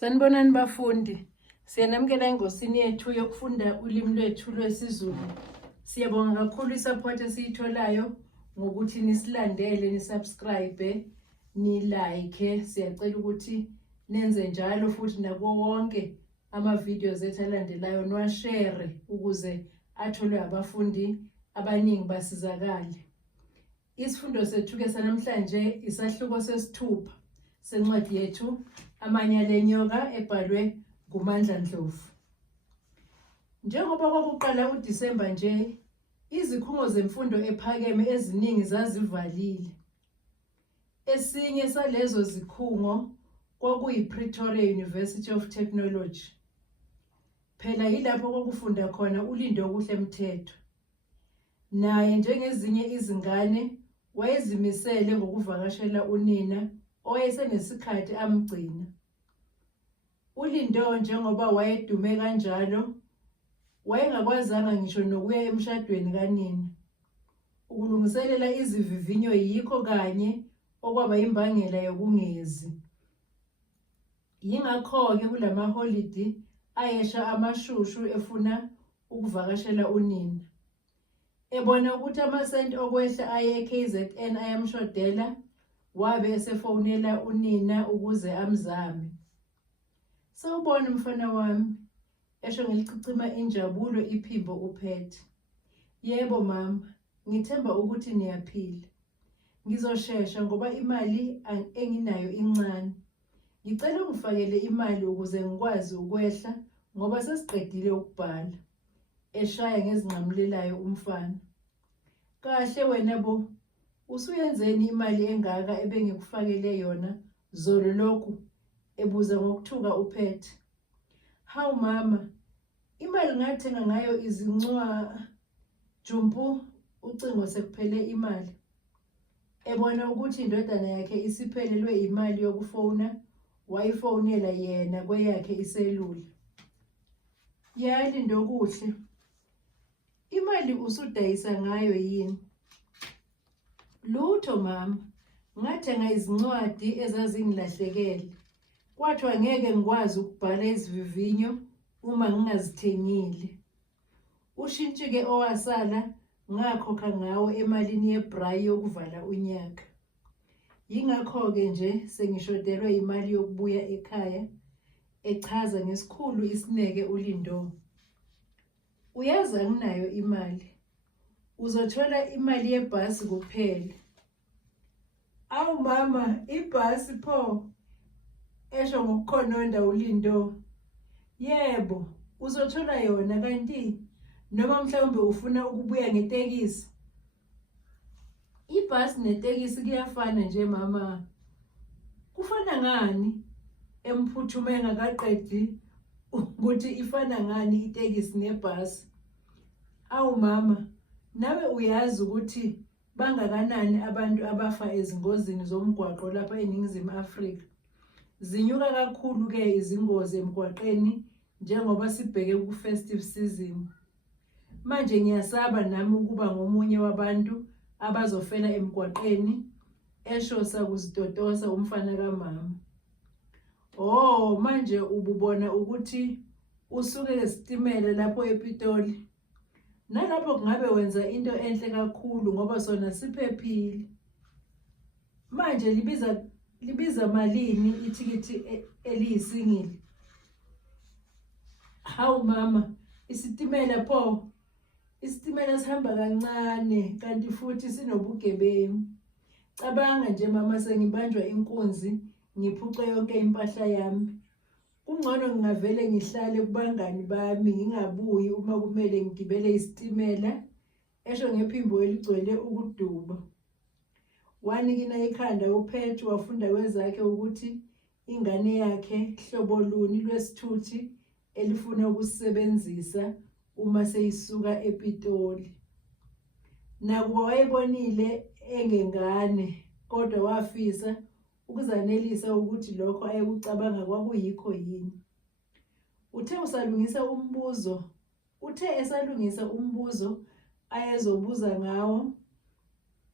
Sanibonani bafundi, siyanamukela engosini yethu yokufunda ulimi lwethu lwesiZulu. Siyabonga kakhulu isupport esiyitholayo ngokuthi nisilandele, nisubscribe, ni-like. Siyacela ukuthi nenze njalo futhi nakuwo wonke ama-videos ethu alandelayo niwashare ukuze atholwe abafundi abaningi basizakale. Isifundo sethu-ke sanamhlanje isahluko sesithupha sencwadi yethu Amanyala enyoka ebhalwe nguMandla Ndlovu. Njengoba kwakuqala uDisemba nje, izikhungo zemfundo ephakeme eziningi zazivalile. Esinye salezo zikhungo kwakuyi-Pretoria University of Technology. Phela yilapho kwakufunda khona uLindokuhle Mthethwa. Naye njengezinye izingane wayezimisele ngokuvakashela unina owayesenesikhathi amgcina. uLindo njengoba wayedume kanjalo, wayengakwazanga ngisho nokuya emshadweni kanina. Ukulungiselela izivivinyo yikho kanye okwaba imbangela yokungezi. Yingakho-ke kulamaholidi ayesha amashushu efuna ukuvakashela unina. Ebona ukuthi amasenti okwehla aye eKZN ayamshodela, wabe esefonela unina ukuze amzame. Sawubona mfana wami, esho ngelicicima injabulo iphimbo uphethe. Yebo mama, ngithemba ukuthi niyaphila. Ngizoshesha ngoba imali enginayo incane. Ngicela ungifakele imali ukuze ngikwazi ukwehla ngoba sesiqedile ukubhala. Eshaya ngezinqamulelayo umfana. Kahle wena bo, usuyenzeni imali engaka ebengikufakele yona zolo lokhu? Ebuza ngokuthuka uphethe. Hawu mama, imali ngathenga ngayo jumpu, ucingo sekuphele imali. Ebona ukuthi indodana yakhe isiphelelwe imali yokufona, wayifonela yena kweyakhe iselula. Ya Lindokuhle, imali usudayisa ngayo yini? Lutho mama, ngathenga izincwadi ezazingilahlekele. Kwathiwa ngeke ngikwazi ukubhala izivivinyo uma ngingazithengile. Ushintshi-ke owasala ngakhokha ngawo emalini yebrayi yokuvala unyaka. Yingakho-ke nje sengishodelwe imali yokubuya ekhaya, echaza ngesikhulu isineke uLindo. Uyazi anginayo imali. Uzothola imali yebhasi kuphela. Awu mama, ibhasi pho? Esho ngokukhononda uLindo. Yebo, uzothola yona kanti noma mhlawumbe ufuna ukubuya ngetekisi. Ibhasi netekisi kuyafana nje mama. Kufana ngani? Emphuthume engakaqedi ukuthi ifana ngani itekisi nebhasi. Awu mama, nawe uyazi ukuthi bangakanani abantu abafa ezingozini zomgwaqo lapha eNingizimu Afrika. Zinyuka kakhulu-ke izingozi emgwaqeni njengoba sibheke ku-festive season. Manje ngiyasaba nami ukuba ngomunye wabantu abazofela emgwaqeni, esho sakuzitotosa umfana kamama. Oh, manje ububona ukuthi usuke esitimela lapho ePitoli. Nalapho kungabe wenza into enhle kakhulu ngoba sona siphephile. Manje libiza malini ithikithi eliyisingili? Hawu mama, isitimela pho? Isitimela sihamba kancane kanti futhi sinobugebengu. Cabanga nje mama, sengibanjwa inkunzi, ngiphuce yonke impahla yami. Kungcono ngingavele ngihlale kubangani bami, ngingabuyi uma kumele ngigibele isitimela, esho ngephimbo eligcwele ukuduba. Wanikina ikhanda uphethe, wafunda kwezakhe ukuthi ingane yakhe hlobo luni lwesithuthi elifuna ukusebenzisa uma seyisuka ePitoli. Nakuba wayebonile engengane, kodwa wafisa ukuzanelisa ukuthi lokho ayekucabanga kwakuyikho yini. Uthe esalungisa umbuzo ayezobuza ngawo,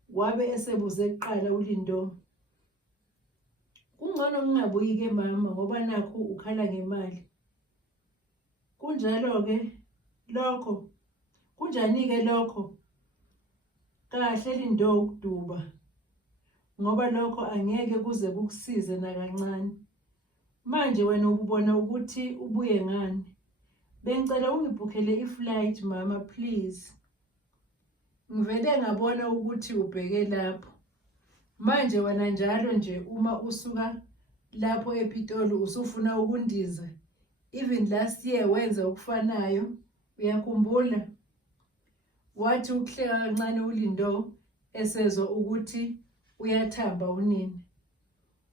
wabe esebuze kuqala uLindo. Kungcono ngingabuyi-ke mama ngoba nakho ukhala ngemali. Kunjani-ke lokho? Kahle Lindo ukuduba ngoba lokho angeke kuze kukusize nakancane. Manje wena ubona ukuthi ubuye ngani? Bengicela ungibhukhele i-flight mama please. Ngivele ngabona ukuthi ubheke lapho. Manje wena njalo nje uma usuka lapho ePitoli usufuna ukundiza. Even last year wenza okufanayo. Uyakhumbula? Wathi ukuhleka kancane uLindo esezwa ukuthi uyathamba unina.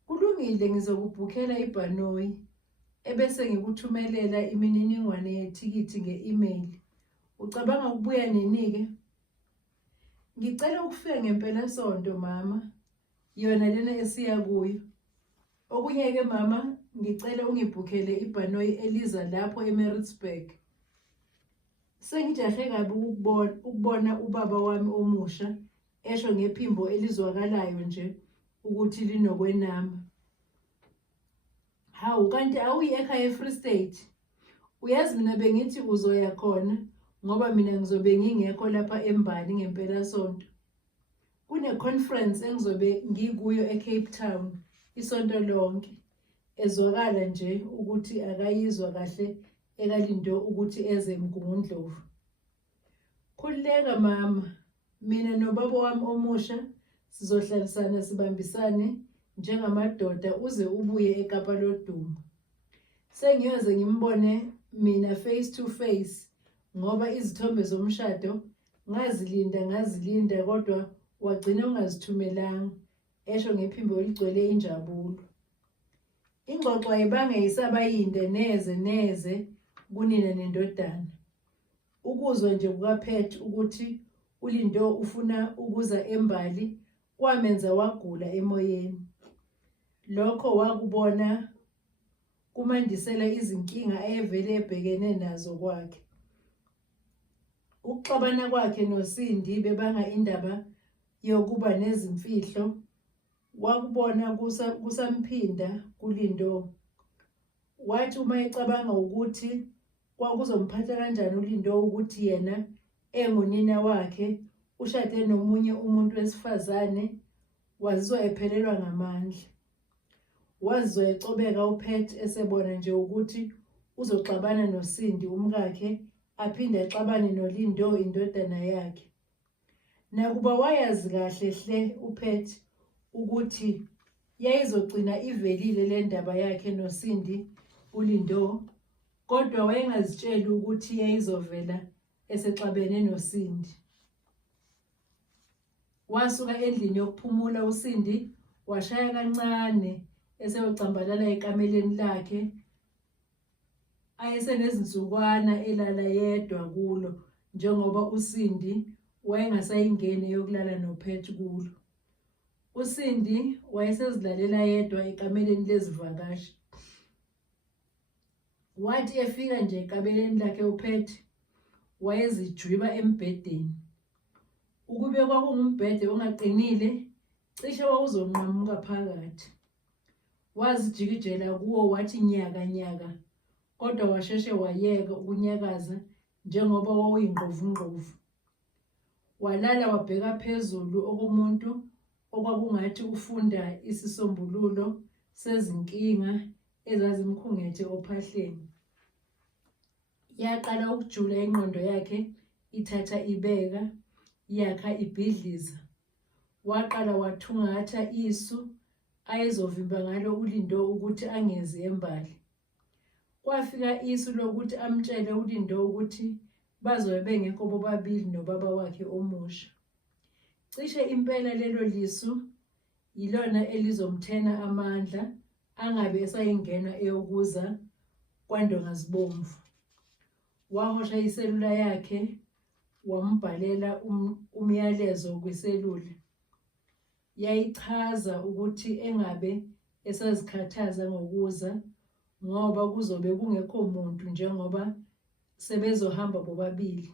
Kulungile ngizokubhukhela ibhanoyi ebese ngikuthumelela imininingwane yethikithi nge-email. Ucabanga ukubuya nini-ke? Ngicela ukufika ngempela sonto mama. Yona lena esiya kuyo. Okunye-ke mama ngicela ungibhukhele ibhanoyi eliza lapho eMaritzburg. Sengijahe kabi ukubona ubaba wami omusha esho ngephimbo elizwakalayo nje ukuthi linokwenama. Hawu kanti awuyi ekhaya eFree State? Uyazi mina bengithi uzoya khona ngoba mina ngizobe ngingekho lapha eMbali ngempela sonto. Kune-conference engizobe ngikuyo eCape Town isonto lonke. Ezwakala nje ukuthi akayizwa kahle ekaLindo ukuthi eze eMgungundlovu. Khulileka mama, mina nobaba wami omusha sizohlalisana sibambisane njengamadoda uze ubuye eKapa lodumo. Sengiyoze ngimbone mina face to face ngoba izithombe zomshado ngazilinda kodwa wagcina ungazithumelanga esho ngephimbo eligcwele injabulo. Ingxoxo ayibanga yisaba yinde neze kunina nendodana. Ukuzwa nje kukaPet ukuthi uLindo ufuna ukuza eMbali kwamenza wagula emoyeni. Lokho wakubona kumandisela izinkinga ayevele ebhekene nazo kwakhe. Ukuxabana kwakhe noSindi bebanga indaba yokuba nezimfihlo. Wakubona kusamphinda kuLindo. Wathi uma ecabanga ukuthi kwakuzomphatha kanjani uLindo ukuthi yena engunina wakhe ushade nomunye umuntu wesifazane, wazizwa ephelelwa ngamandla. Wazizwa ecobeka uPet esebona nje ukuthi uzoxabana noSindi umkakhe aphinde axabane noLindo indodana yakhe. Nakuba wayazi kahle hle uPet ukuthi yayizogcina ivelile le ndaba yakhe noSindi uLindo, kodwa wayengazitsheli ukuthi yayizovela esexabene noSindi. Wasuka endlini yokuphumula uSindi washaya kancane eseyocambalala ekameleni lakhe ayesenezinsukwana elala yedwa kulo njengoba uSindi wayengasayingeni yokulala noPet kulo. uSindi wayesezilalela yedwa ekameleni lezivakashi. Wathi efika nje ekameleni lakhe uPet wayezijwiba embhedeni. Ukube kwakungumbhede ongaqinile cishe wawuzonqamuka phakathi. Wazijikijela kuwo wathi nyaka kodwa washeshe wayeka ukunyakaza njengoba wawuyingqovungqovu. Walala wabheka phezulu okumuntu okwakungathi ufunda isisombululo sezinkinga ezazimkhungethe ophahleni. Yaqala ukujula ingqondo yakhe ithatha ibeka yakha ibhidliza. Waqala wathungatha isu ayezovimba ngalo uLindo ukuthi angezi eMbali. Kwafika isu lokuthi amtshele uLindo ukuthi bazobe bengekho bobabili nobaba wakhe omusha. Cishe impela lelo lisu yilona elizomthena amandla angabe esayingena eyokuza kwaNdongazibomvu. Wahosha iselula yakhe wambhalela umyalezo kwiselula. Yayichaza ukuthi engabe esazikhathaza ngokuza ngoba kuzobe kungekho muntu njengoba sebezohamba bobabili.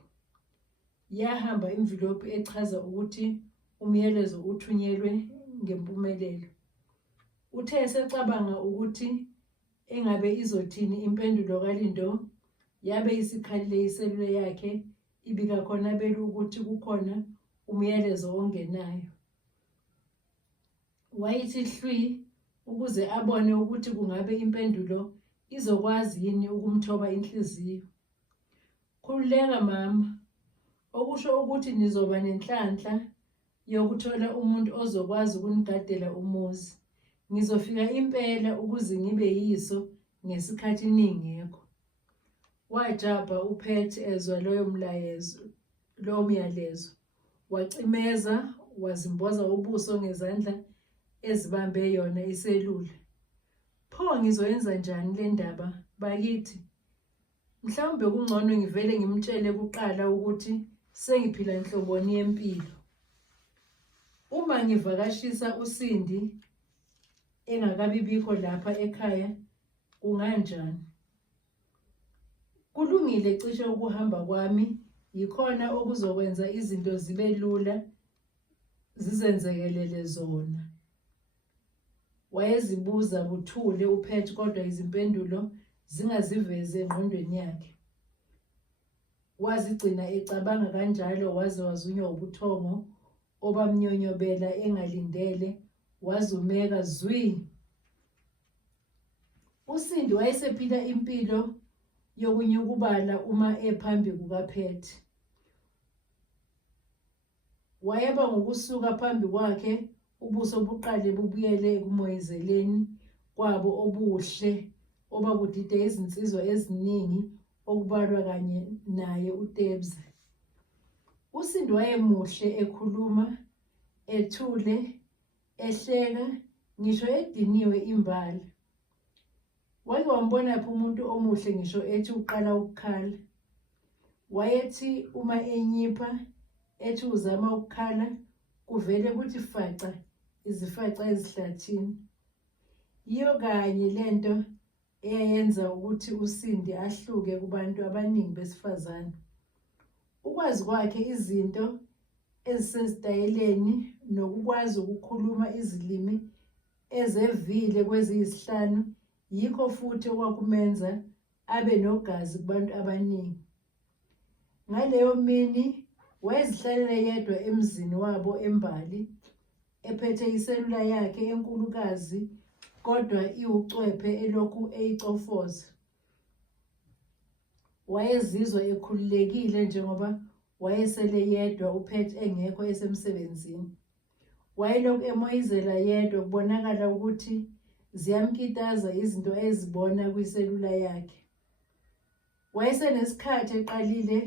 Yahamba envelope echaza ukuthi umyalezo uthunyelwe ngempumelelo. Uthe esecabanga ukuthi engabe izothini impendulo kaLindo, yabe isikhalile iselula yakhe ibika khona belu ukuthi kukhona umyalezo ongenayo. Wayithi hlwi ukuze abone ukuthi kungabe impendulo izokwazi yini ukumthoba inhliziyo. Khululeka mama, okusho ukuthi nizoba nenhlanhla yokuthola umuntu ozokwazi ukunigadela umuzi. Ngizofika impela ukuze ngibe yiso ngesikhathi ningekho. Wajabha uPet ezwa lowo myalezo. Wacimeza, wazimboza ubuso ngezandla ezibambe yona iselula. Pho ngizoyenza njani le ndaba bakithi? Mhlawumbe kungcono ngivele ngimtshele kuqala ukuthi sengiphila inhloboni yempilo. Uma ngivakashisa uSindi engakabibikho lapha ekhaya kunganjani? Kulungile cishe ukuhamba kwami, yikhona okuzokwenza izinto zibe lula zizenzekelele zona. Wayezibuza buthule uPet kodwa izimpendulo zingaziveze engqondweni yakhe. Wazigcina ecabanga kanjalo waze wazunywa ubuthongo obamnyonyobela engalindele, wazumeka zwi. uSindi wayesephila impilo yokunyukubala uma ephambi kukaPet. Wayeba ngokusuka phambi kwakhe ubuso buqale bubuyele ekumoyizeleni kwabo obuhle obabudide izinsizwa eziningi okubalwa kanye naye uTebza. uSindi wayemuhle ekhuluma, ethule, ehleka, ngisho ediniwe imbala. Wake wambona phi umuntu omuhle ngisho ethi uqala ukukhala? Wayethi uma enyipha ethi uzama ukukhala kuvele kuthi faca izifaca ezihlathini. Yiyo kanye lento eyayenza ukuthi uSindi ahluke kubantu abaningi besifazane. Ukwazi kwakhe izinto ezisezitayeleni nokukwazi ukukhuluma izilimi ezevile kweziyisihlanu, yikho futhi okwakumenza abe nogazi kubantu abaningi. Ngaleyo mini wayezihlalela yedwa emzini wabo eMbali, ephethe iselula yakhe enkulukazi kodwa iwucwephe elokhu eyicofoza. Wayezizwa ekhululekile njengoba wayesele yedwa uPet engekho esemsebenzini. Wayelokhu emoyizela yedwa, kubonakala ukuthi ziyamkitaza izinto ezibona kwiselula yakhe. Wayesenesikhathi eqalile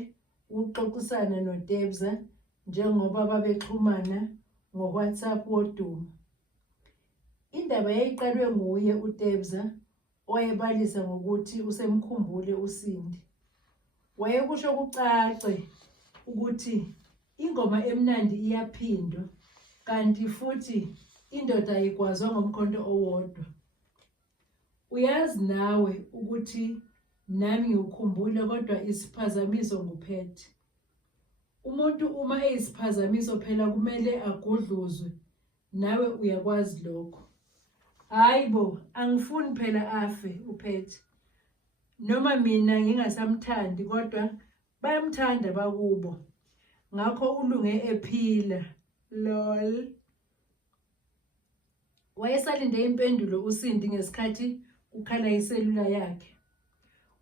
ukuxoxisana noTebza njengoba babexhumana ngoWhatsApp wodumo. Indaba yayiqalwe nguye uTebza owayebalisa ngokuthi usemkhumbule uSindi. Wayekusho kucace ukuthi ingoma emnandi iyaphindwa, kanti futhi indoda ayigwazwa ngomkhonto owodwa. Uyazi nawe ukuthi nami ngikukhumbule kodwa isiphazamiso nguPet. Umuntu uma eyisiphazamiso phela kumele agudluzwe, nawe uyakwazi lokho. Hayibo, angifuni phela afe uPet. Noma mina ngingasamthandi kodwa bayamthanda bakubo. Ngakho ulunge ephila. Lol. Wayesalinde impendulo uSindi ngesikhathi ukhala iselula yakhe.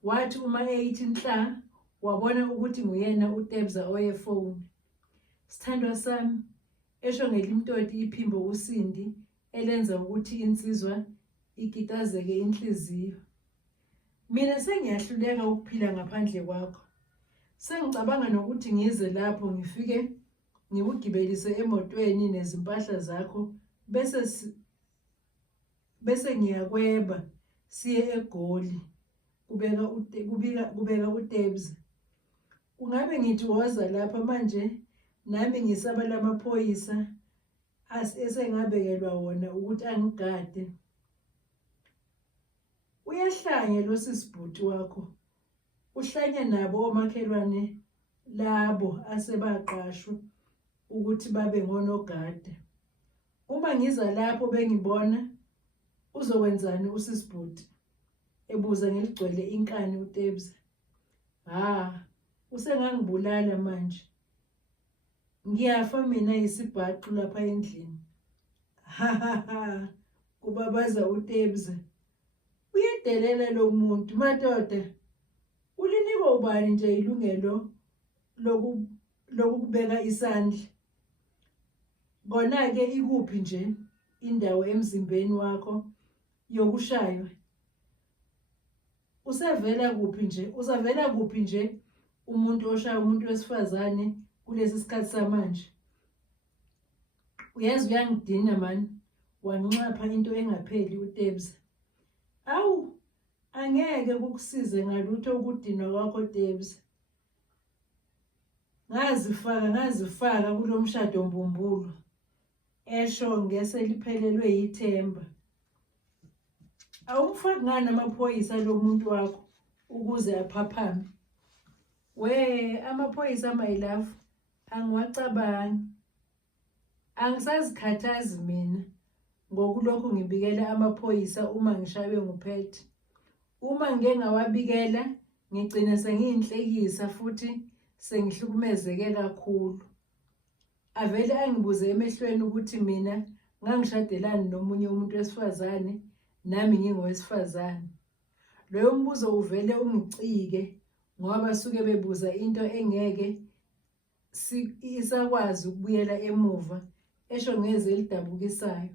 Wathi uma eyithi nhla wabona ukuthi nguyena uTebza oyefoni. Sithandwa sami, esho ngelimtoti iphimbo uSindi elenza ukuthi insizwa ikitazeke inhliziyo. Mina sengiyahluleka ukuphila ngaphandle kwakho. Sengicabanga nokuthi ngize lapho ngifike ngikugibelise emotweni nezimpahla zakho bese ngiyakweba siye eGoli, kubeka uTebza. Ungabe ngithi woza lapha manje nami ngisaba lamaphoyisa esengabekelwa wona ukuthi angigade. Uyahlanya lo sisibhuti wakho, uhlanya nabo omakhelwane labo asebaqashwa ukuthi babe ngonogada. Uma ngiza lapho bengibona Uzokwenzani usisibhuti? Ebuza ngeligcwele inkani uTebza. Usengangibulala manje. Ngiyafa mina yisibhaqu lapha endlini. Kubabaza uTebza. Uyedelela lo muntu madoda. Ulinikwa ubani nje ilungelo lokubeka isandla? Kona-ke ikuphi nje indawo emzimbeni wakho yokushaywa? Usavela kuphi nje umuntu oshaya umuntu wesifazane kulesi sikhathi samanje? Uyazi uyangidina mani, wanxapha into engapheli uTebza. Awu, angeke kukusize ngalutho ukudinwa kwakho Tebza. Ngazifaka kulo mshado mbumbulu, esho ngeseliphelelwe yithemba. Awumfaki ngani amaphoyisa lo muntu wakho ukuze aphaphame? Amaphoyisa my love, angiwacabangi. Angisazikhathazi mina ngokulokhu ngibikela amaphoyisa uma ngishaywe nguPhethe. Uma ngeke ngawabikela ngigcina sengiyinhlekisa futhi sengihlukumezeke kakhulu. Avele angibuze emehlweni ukuthi mina ngangishadelani nomunye umuntu wesifazane nami ngingowesifazane. Loyo mbuzo uvele ungicike ngoba suke bebuza into engeke isakwazi ukubuyela emuva, esho ngeze lidabukisayo.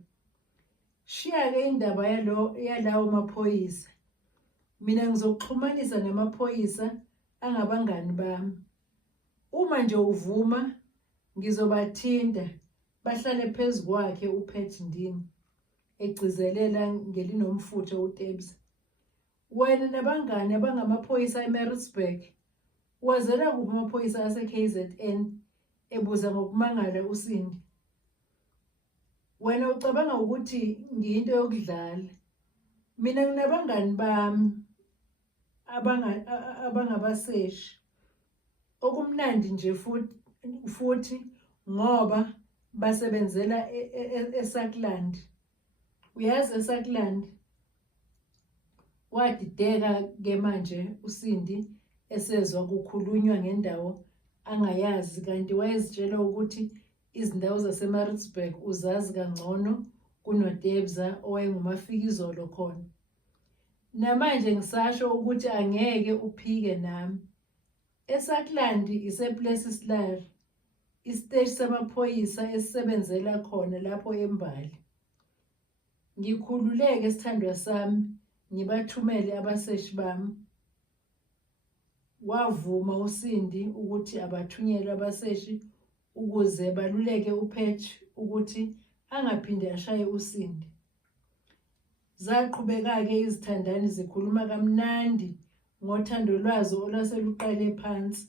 Shiya-ke indaba yalawo maphoyisa. Mina ngizokuxhumanisa namaphoyisa angabangani bami. Uma nje uvuma ngizobathinta bahlale phezu kwakhe uPhethe Ndini, egcizelela ngelinomfutho uTebza. Wena nabangani abangamaphoyisa eMaritzburg, wazela kuphi amaphoyisa ase-KZN? Ebuza ngokumangala uSindi. Wena ucabanga ukuthi ngiyinto yokudlala? Mina nginabangani bami abangabaseshi. Okumnandi nje futhi ngoba basebenzela eSutherland. Uyazi eSutherland? Wadideka-ke manje uSindi esezwa kukhulunywa ngendawo angayazi, kanti wayezitshela ukuthi izindawo zaseMaritzburg uzazi kangcono kunoTebza owayengumafikizolo khona. Namanje ngisasho ukuthi angeke uphike nami. eSutherland isePlesislar, isiteshi samaphoyisa esisebenzela khona lapho eMbali. Ngikhululeke sithandwa sami, ngibathumele abaseshi bami. Wavuma uSindi ukuthi abathunyelwe abaseshi ukuze baluleke uPhethe ukuthi angaphinde ashaye uSindi. Zaqhubeka-ke izithandani zikhuluma kamnandi ngothando lwazo olwaseluqale phansi.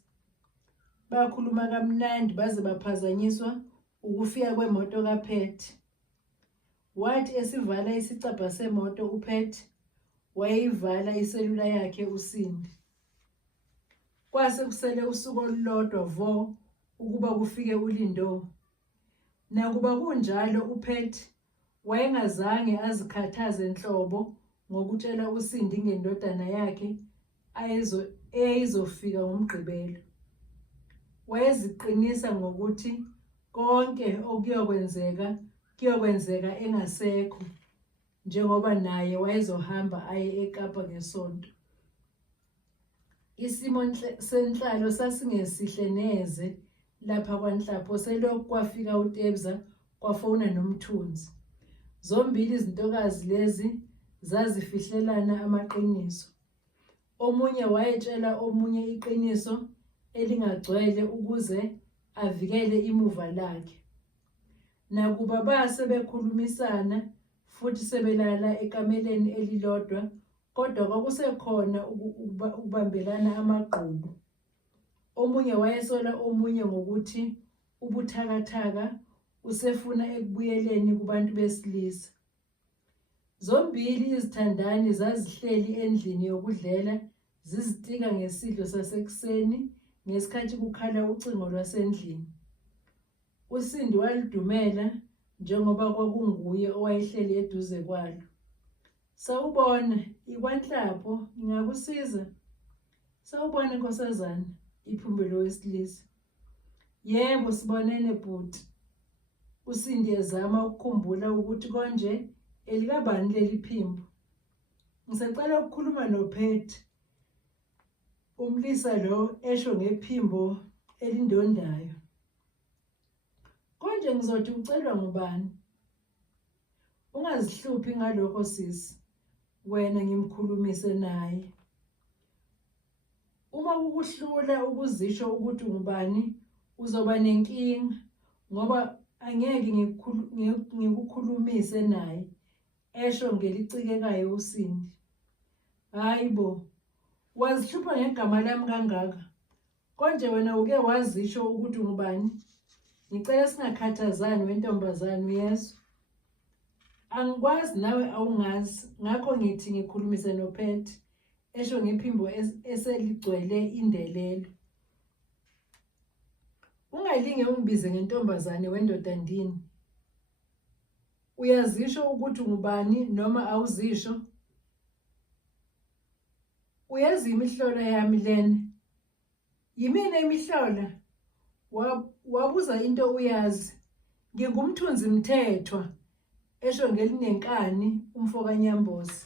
Bakhuluma kamnandi baze baphazanyiswa ukufika kwemoto kaPhethe. Wathi esivala isicabha semoto uPhethe wayeyivala iselula yakhe uSindi. Kwase kusele usuku olulodwa vo ukuba kufike uLindo. Nakuba kunjalo uPhethe wayengazange azikhathaze nhlobo ngokutshela uSindi ngendodana yakhe eyayizofika ngoMgqibelo. Wayeziqinisa ngokuthi konke kuyokwenzeka engasekho, njengoba naye wayezohamba aye eKapa ngesonto. Isimo senhlalo sasingesihle neze lapha kwaNhlapho. Selokhu kwafika uTebza kwafona noMthunzi. Zombili izintokazi lezi zazifihlelana amaqiniso. Omunye wayetshela omunye iqiniso elingagcwele ukuze avikele imuva lakhe. Nakuba base bekhulumisana futhi sebelala ekameleni elilodwa, kodwa kwakusekhona ukubambelana amagqubu. Omunye wayesola omunye ngokuthi ubuthakathaka usefuna ekubuyeleni kubantu besilisa. Zombili izithandani zazihleli endlini yokudlela zizitika ngesidlo sasekuseni ngesikhathi kukhala ucingo lwasendlini. uSindi walidumela njengoba kwakunguye owayehleli eduze kwalo. Sawubona, ikwanhlapho, ngingakusiza? Sawubona nkosazana, Iphumbelo wesilisa. Yebo, sibonene bhuti. Usindi ezama ukukhumbula ukuthi konje elikabani leli phimbo. Ngisacela ukukhuluma noPet. Umlisa lo esho ngephimbo elindondayo. Konje ngizothi ucelwa ngubani? Ungazihluphi ngalokho sisi. Wena ngimkhulumise naye. Uma ukuhlula ukuzisho ukuthi ngubani, uzoba nenkinga ngoba angeke ngikukhulumise naye esho ngelicikekayo uSindi. Hayibo, wazihlupha ngegama lami kangaka. Konje wena uke wazisho ukuthi ngubani? Ngicela singakhathazani wentombazane, uyezwa? Angikwazi nawe awungazi, ngakho ngithi ngikhulumise noPet esho ngephimbo eseligcwele indelelo. Ungalinge ungibize ngentombazane wendoda ndini. Uyazisho ukuthi ngubani noma awuzisho? Uyazi imihlola yami lena? Yimina imihlola? Wabuza into uyazi. Ngingumthunzi mthethwa esho ngelinenkani umfo kaNyambozi.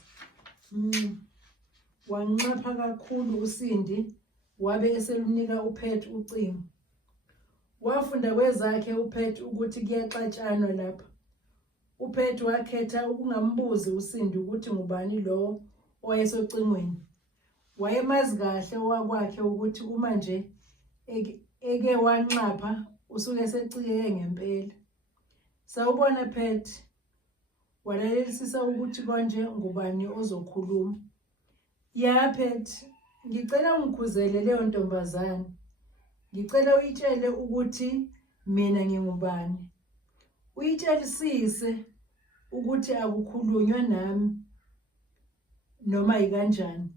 Wanxapha kakhulu uSindi wabe eselunika uPet ucingo. Wafunda kwezakhe uPet ukuthi kuyaxatshanwa lapha. uPet wakhetha ukungambuzi uSindi ukuthi ngubani lo owayesocingweni. Wayemazi kahle owakwakhe ukuthi uma nje eke wanxapha usuke secikeke ngempela. Sawubona Pet. Walalelisisa ukuthi konje ngubani ozokhuluma. Ya Pet, ngicela ungikhuzele leyo ntombazane. Ngicela uyitshele ukuthi mina ngingubani. Uyitshelisise ukuthi akukhulunywa nami noma ikanjani.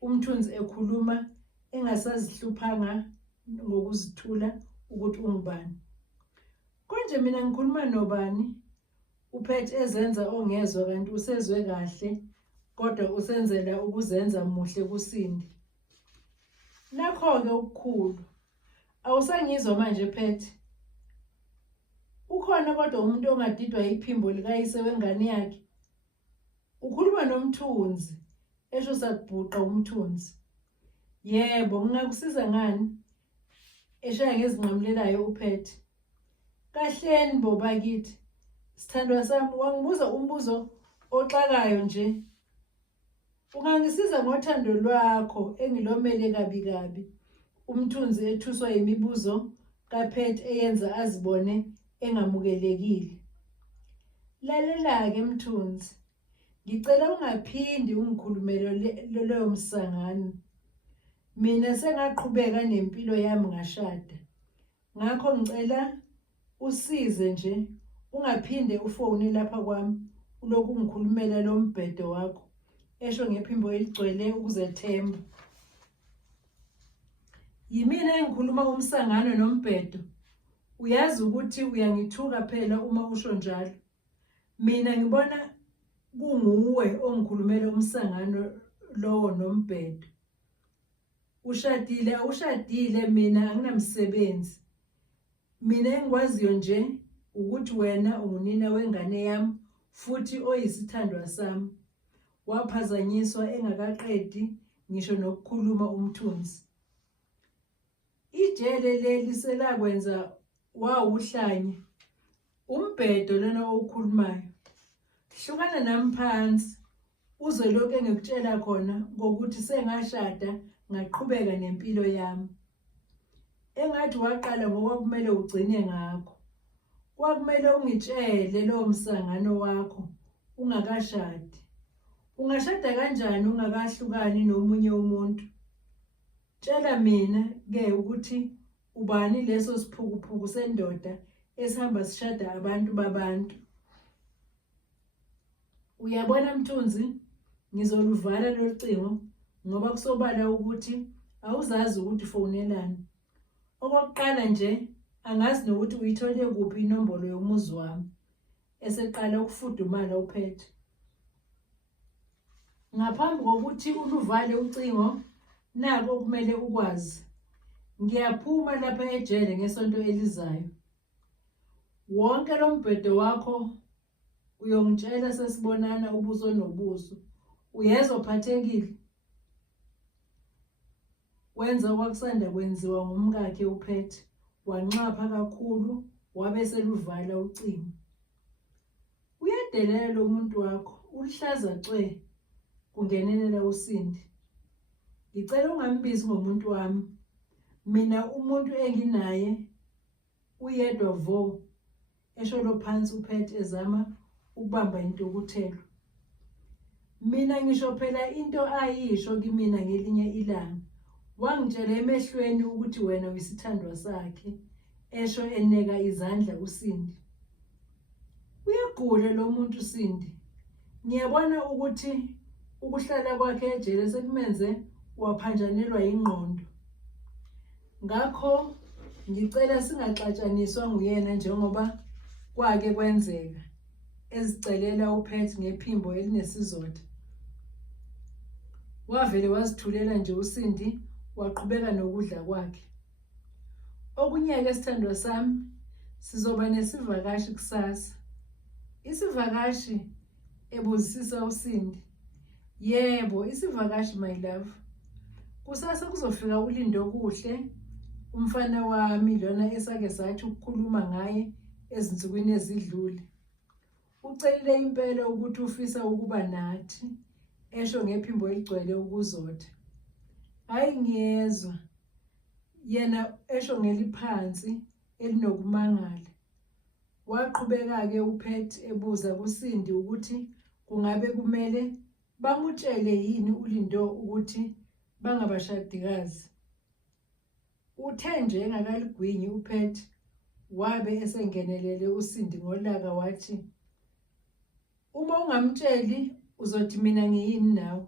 Umthunzi ekhuluma engasazihluphanga ngokuzithula ukuthi ungubani. Konje mina ngikhuluma nobani? uPet ezenza ongezwe kanti usezwe kahle kodwa usenzela ukuzenza muhle kuSindi. Nakho-ke okukhulu. Awusangizwa manje Pet? Ukhona kodwa umuntu ongadidwa iphimbo likayise wengane yakhe? Ukhuluma nomthunzi, esho sakubhuqa umthunzi. Yebo, ngingakusiza ngani? Eshaya ngezinqamlelayo uPet. Kahleni bo bakithi. Sithandwa sami, wangibuza umbuzo oxakayo nje. Ungangisiza ngothando lwakho engilomele kabi kabi. Umthunzi ethuswa imibuzo kaPet eyenza azibone engamukelekile. Lalela-ke mthunzi. Ngicela ungaphindi ungikhulumele leyo msangano. Mina sengaqhubeka nempilo yami ngashada. Ngakho ngicela usize nje ungaphinde ufone lapha kwami uloku ungikhulumela lo mbhedo wakho esho ngephimbo eligcwele ukuzethemba. Yimina engikhuluma umsangano nombhedo. Uyazi ukuthi uyangithuka phela uma usho njalo. Mina ngibona kunguwe ongikhulumela umsangano lowo nombhedo. Ushadile awushadile, mina anginamsebenzi. Mina engikwaziyo nje ukuthi wena ungunina wengane yami futhi oyisithandwa sami. Waphazanyiswa engakaqedi ngisho nokukhuluma umthunzi. Ijele leli selakwenza wawuhlanye. Umbhedo lona okhulumayo. Hlukana nami phansi. Uzwe lokho engikutshela khona ngokuthi sengashada ngaqhubeka nempilo yami. Engathi waqala ngoba kumele ugcine ngakho. Kwakumele ungitshele lo msangano wakho ungakashadi. Ungashada kanjani ungakahlukani nomunye umuntu? Tshela mina ke ukuthi ubani leso siphukuphuku sendoda esihamba sishada abantu babantu. Uyabona mthunzi, ngizoluvala lo cingo ngoba kusobala ukuthi awuzazi ukuthi ufonelani. Okokuqala nje angazi nokuthi uyithole kuphi inombolo yomuzi wami. Eseqala ukufudumala uPet. Ngaphambi kokuthi uluvale ucingo, nako okumele ukwazi. Ngiyaphuma lapha ejele ngesonto elizayo. Wonke lo mbhedo wakho uyongitshela sesibonana ubuso nobuso. Uyezwa ophathekile? Wenza okwakusanda kwenziwa ngumkakhe uPhethe. Wanxapha kakhulu wabe seluvala ucingo. Uyadelela lo muntu wakho, ulihlaza cwe kungenelela uSindi. Ngicela ungambizi ngomuntu wami. Mina umuntu enginaye uyedwa vo. Esholo phansi uPhethe ezama ukubamba intokuthelo. Mina ngisho phela into ayisho kimina ngelinye ilanga. Wangitshela emehlweni ukuthi wena uyisithandwa sakhe, esho eneka izandla uSindi. Uyagula lo muntu uSindi. Ngiyabona ukuthi ukuhlala kwakhe ejele sekumenze waphanjanelwa ingqondo. Ngakho ngicela singaxatshaniswa nguyena njengoba kwake kwenzeka. Ezicelela uPhethe ngephimbo elinesizotha. Wavele wazithulela nje uSindi, waqhubeka nokudla kwakhe. Okunyeke sithandwa sami, sizoba nesivakashi kusasa. Isivakashi, ebuzisisa uSindi. Yebo, isivakashi my love. Kusasa kuzofika uLindo kuhle, umfana wami lona esake sathi ukukhuluma ngaye ezinsukwini ezidlule. Ucelile impela ukuthi ufisa ukuba nathi, esho ngephimbo eligcwele ukuzotha. Hayi ngiyezwa. Yena esho ngeliphansi elinokumangala. Waqhubeka-ke uPhethe ebuza kuSindi ukuthi kungabe kumele bamutshele yini uLindo ukuthi bangabashadikazi. Uthe nje engakaligwinyi uPhethe wabe esengenelele uSindi ngolaka wathi, uma ungamtsheli uzothi mina ngiyini nawe?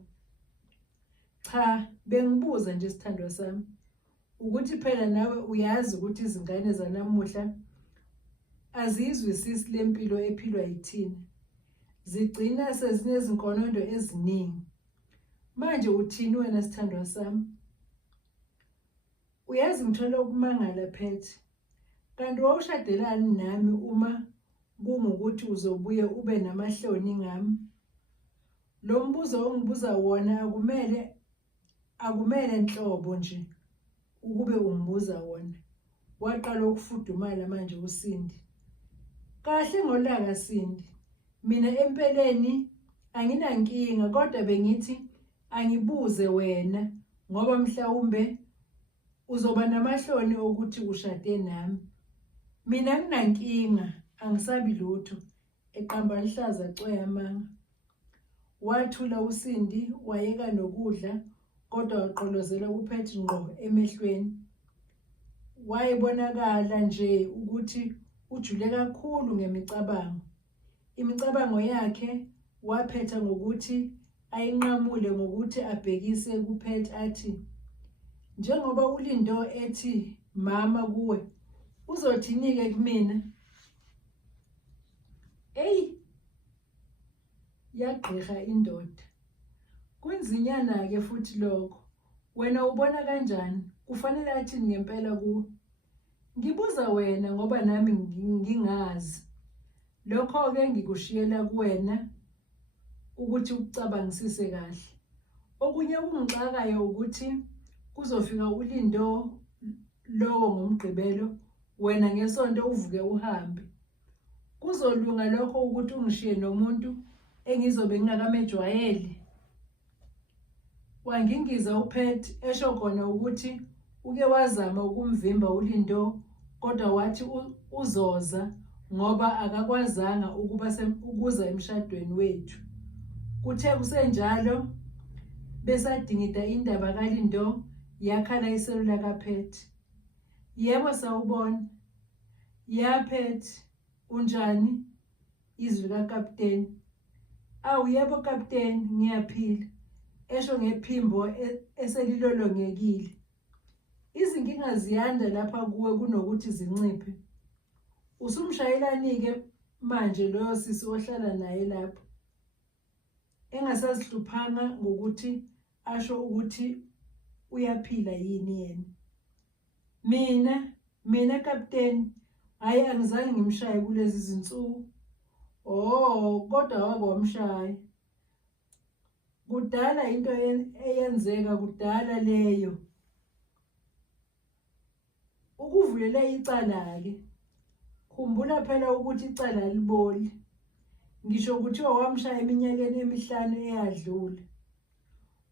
Cha, bengibuza nje sithandwa sami ukuthi phela nawe uyazi ukuthi izingane zanamuhla azizwisisi lempilo ephilwa yithina. Zigcina sezinezinkonondo eziningi. Manje uthini wena sithandwa sami? Uyazi ngithola ukumangala Phethe. Kanti wawushadelani nami uma kungukuthi uzobuye ube namahloni ngami? Lo mbuzo ongibuza wona akumele nhlobo nje ukube ungibuza wona. Waqala ukufudumala manje uSindi. Kahle ngolaka Sindi. Mina empeleni anginankinga kodwa bengithi angibuze wena ngoba mhlawumbe uzoba namahloni ukuthi ushade nami. Mina nginankinga, angisabi lutho. Eqamba lihlaza cweyamanga. Wathula uSindi wayeka nokudla kodwa waqolozela uPhethe ngqo emehlweni. Wayebonakala nje ukuthi ujule kakhulu ngemicabango. Imicabango yakhe waphetha ngokuthi ayinqamule ngokuthi abhekise kuPhethe athi, njengoba uLindo ethi mama kuwe, uzothini-ke kumina? Eyi, yagqirha indoda. Kunzinyana-ke futhi lokho. Wena ubona kanjani? Kufanele athini ngempela kuwe? Ngibuza wena ngoba nami ngingazi. Lokho-ke ngikushiyela kuwena ukuthi ukucabangisise kahle. Okunye okungixakayo ukuthi kuzofika uLindo lowo ngomgqibelo, wena ngesonto uvuke uhambe. Kuzolunga lokho ukuthi ungishiye nomuntu engizobe ngingakamejwayeli? Wangingiza uPhethe esho khona ukuthi uke wazama ukumvimba uLindo kodwa wathi uzoza ngoba akakwazanga ukuza emshadweni wethu. Kuthe kusenjalo besadingida indaba kaLindo yakhala iselula kaPhethe. Yebo sawubona. Ya Phethe, unjani? Izwi kaKapteni. Awu yebo Kapteni, ngiyaphila. Esho ngephimbo eselilolongekile. Izinkinga ziyanda lapha kuwe kunokuthi zinciphe. Usumshayelani-ke manje loyo sisi ohlala naye lapho? engasazihluphanga ngokuthi asho ukuthi uyaphila yini yena. Mina kapteni, hayi angizange ngimshaye kulezi zinsuku. Kodwa wake wamshaya. Kudala into eyenzeka kudala leyo. Ukuvulela icala-ke. Khumbula phela ukuthi icala liboli. Ngisho ukuthi wamshaya eminyakeni emihlanu eyadlule.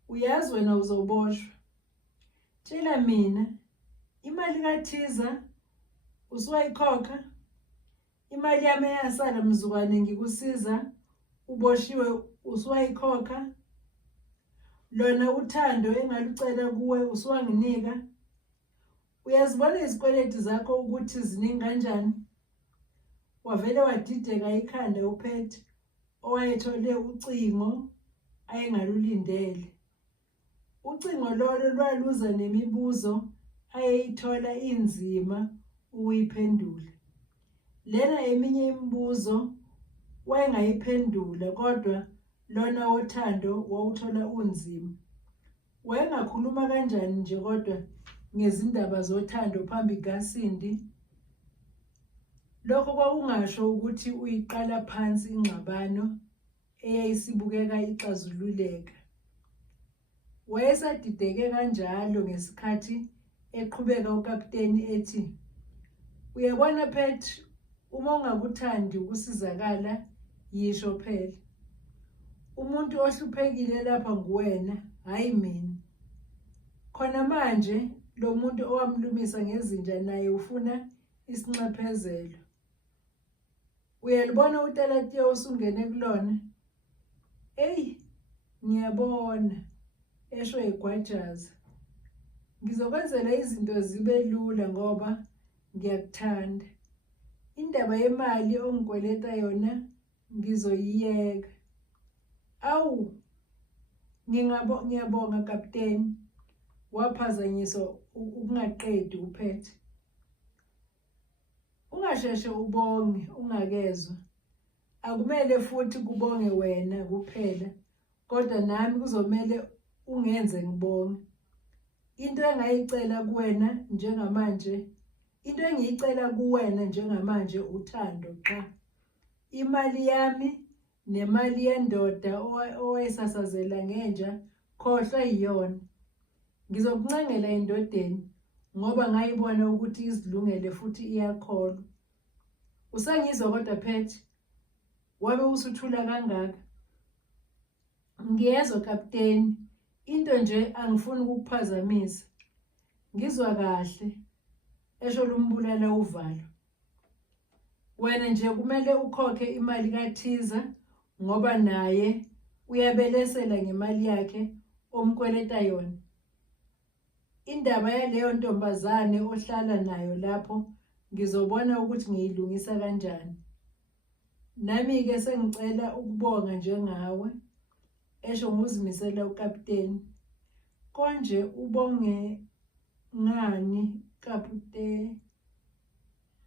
Uyazi wena uzoboshwa. Tshela mina, imali kaThiza usuwayikhokha? Imali yami eyasala mzukwane ngikusiza uboshiwe usuwayikhokha? Lona uthando engalucela kuwe usuwanginika? Uyazibona izikweleti zakho ukuthi ziningi kanjani? Wavele wadideka ikhanda uphethe owayethole ucingo ayengalulindele. Ucingo lolo lwaluza nemibuzo ayeyithola inzima ukuyiphendula. Lena eminye imibuzo wayengayiphendula kodwa lona wothando wawuthola unzima. Wayengakhuluma kanjani nje kodwa ngezindaba zothando phambi kaSindi. Lokho kwakungasho ukuthi uyiqala phansi ingxabano eyayisibukeka ixazululeka. Wayesadideke kanjalo ngesikhathi eqhubeka ukapteni ethi, uyabona Pet, uma ungakuthandi ukusizakala yisho phela. Umuntu ohluphekile lapha nguwena, hayi mina. Khona manje lo muntu owamlumisa ngezinja naye ufuna isinxephezelo. Uyalibona utelatiya osungene kulona? Ngiyabona, esho egwajaza. Ngizokwenzela izinto zibe lula ngoba ngiyakuthanda. Indaba yemali ongikweleta yona ngizoyiyeka. Awu, ngiyabonga kapteni. Waphazanyiswa ukungaqedi uphethe. Ungasheshe ubonge ungakezwa. Akumele futhi kubonge wena kuphela, kodwa nami kuzomele ungenze ngibonge. Into engiyicela kuwena njengamanje uthando qha. Imali yami nemali yendoda owayesasazela ngenja khohlwa yiyona. Ngizokuncengela endodeni ngoba ngayibona ukuthi izilungele futhi iyakholwa. Usangizwa kodwa Pet? Wabe usuthula kangaka? Ngiyezwa kapteni, into nje angifuni ukukuphazamisa. Ngizwa kahle, esho lumbulala uvalo. Wena nje kumele ukhokhe imali kaThiza ngoba naye uyabelesela ngemali yakhe omkweleta yona. Indaba yaleyo ntombazane ohlala nayo lapho ngizobona ukuthi ngiyilungisa kanjani. Nami-ke sengicela ukubonga njengawe, esho ngozimisela ukapteni. Konje ubonge ngani kapteni?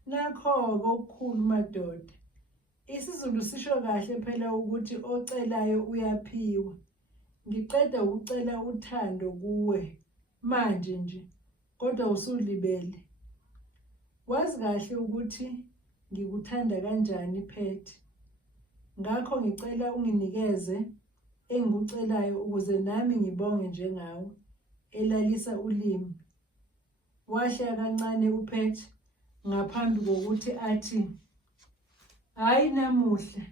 Nakho-ke okukhulu madoda. IsiZulu sisho kahle phela ukuthi ocelayo uyaphiwa. Ngiqeda ukucela uthando kuwe manje nje, kodwa usulibele. Wazi kahle ukuthi ngikuthanda kanjani Pet. Ngakho ngicela unginikeze engikucelayo ukuze nami ngibonge njengawe. Elalisa ulimi. Wahla kancane uPet ngaphambi kokuthi athi, hayi namuhla,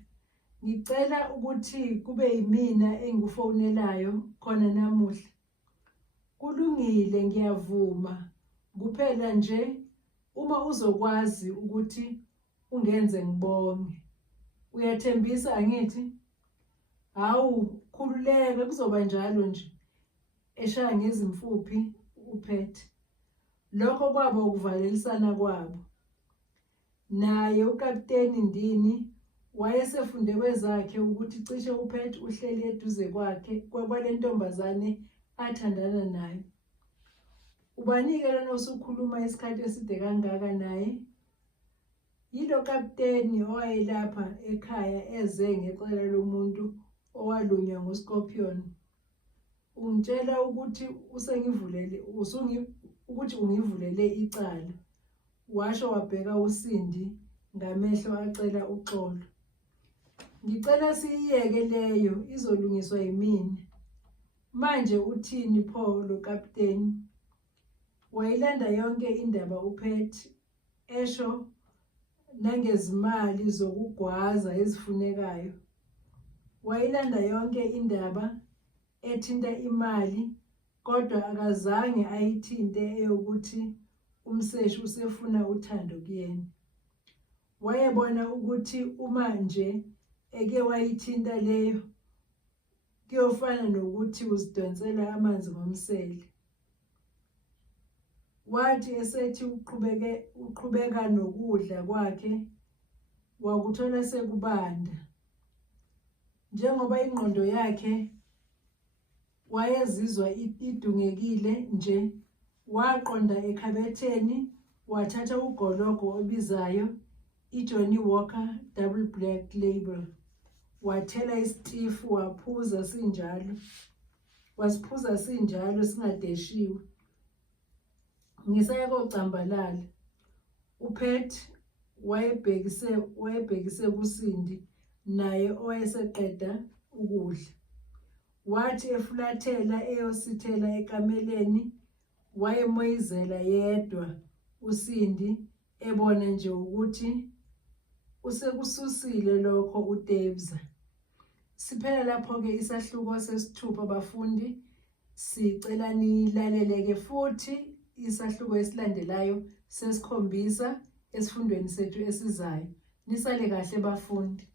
ngicela ukuthi kube yimina engikufonelayo khona namuhla. Kulungile, ngiyavuma. Kuphela nje uma uzokwazi ukuthi ungenze ngibonge. Uyathembisa angithi? Hawu, khululeka kuzoba njalo nje. Eshaya ngezimfuphi uPet. Lokho kwabo ukuvalelisana kwabo. Naye ukapteni Ndini wayesefunde kwezakhe ukuthi cishe uPet uhleli eduze kwakhe kwale ntombazane athandana naye. Ubanike lona osukhuluma isikhathi eside kangaka naye? Yilo kapteni owayelapha ekhaya eze ngecala lomuntu owalunywa nguScorpion. Ungitshela ukuthi ukuthi ungivulele icala. Washo wabheka uSindi ngamehlo acela uxolo. Ngicela siyiyeke leyo, izolungiswa yimina. Manje uthini pho lo kapteni? Wayilanda yonke indaba uPet, esho nangezimali zokugwaza ezifunekayo. Wayilanda yonke indaba ethinta imali, kodwa akazange ayithinte eyokuthi umseshi usefuna uthando kuyena. Wayebona ukuthi uma nje eke wayithinta leyo, kuyofana nokuthi uzidonsela amanzi ngomsele. Wathi esethi uqhubeka nokudla kwakhe, wakuthola sekubanda. Njengoba ingqondo yakhe wayezizwa idungekile nje, waqonda ekhabetheni, wathatha ugologo obizayo, iJohnnie Walker Double Black Label, wathela isitifu, wasiphuza sinjalo singadeshiwe. Ngisaya kocambalala, uPet wayebhekise kuSindi, naye owayeseqeda ukudla. Wathi efulathela eyosithela ekameleni, wayemoyizela yedwa uSindi, ebona nje ukuthi usekususile lokho uTebza. Siphela lapho-ke isahluko sesithupha bafundi. Sicela nilaleleke futhi isahluko esilandelayo sesikhombisa esifundweni sethu esizayo. Nisale kahle bafundi.